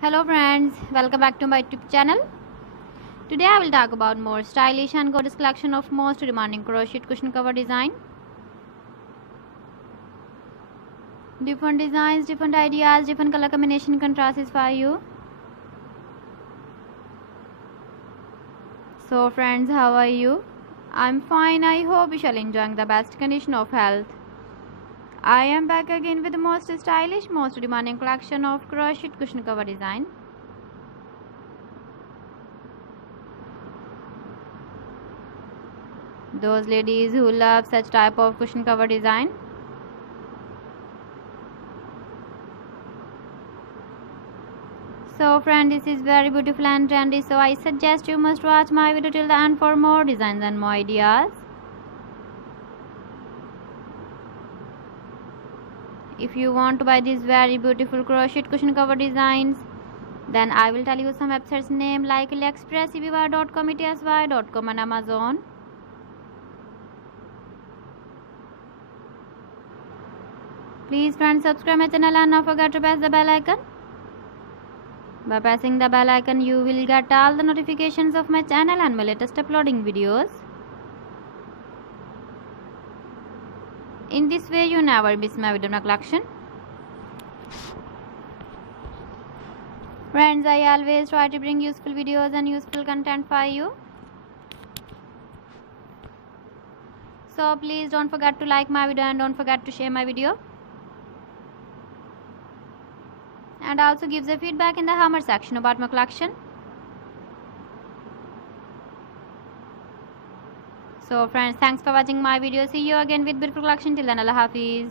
Hello friends, welcome back to my YouTube channel. Today I will talk about more stylish and gorgeous collection of most demanding crochet cushion cover design. Different designs, different ideas, different color combination contrasts for you. So friends, how are you? I'm fine. I hope you shall enjoying the best condition of health. I am back again with the most stylish, most demanding collection of crochet cushion cover design. Those ladies who love such type of cushion cover design. So friend, this is very beautiful and trendy, so I suggest you must watch my video till the end for more designs and more ideas. If you want to buy these very beautiful crochet cushion cover designs, then I will tell you some websites name like AliExpress, eBay.com, ETSY.com and Amazon. Please friends, subscribe my channel and not forget to press the bell icon. By pressing the bell icon, you will get all the notifications of my channel and my latest uploading videos. In this way, you never miss my video collection. Friends, I always try to bring useful videos and useful content for you. So please don't forget to like my video and don't forget to share my video. And also give the feedback in the comment section about my collection. So friends, thanks for watching my video. See you again with beautiful collection. Till then, Allah Hafiz.